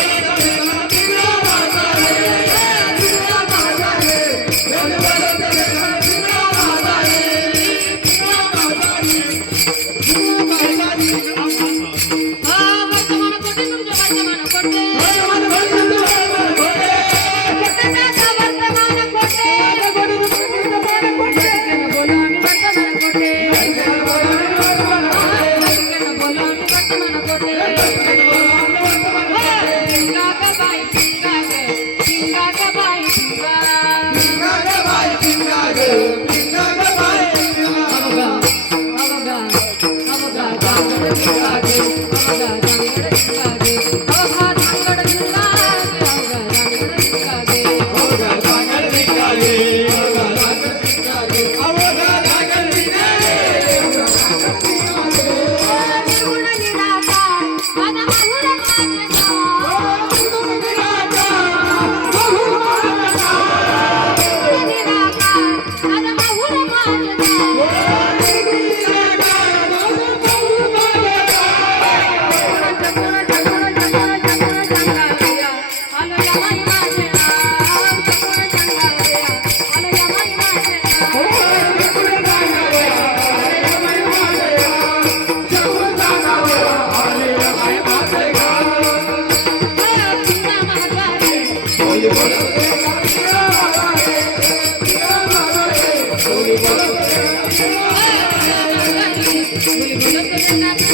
Thank you. Thank oh, you.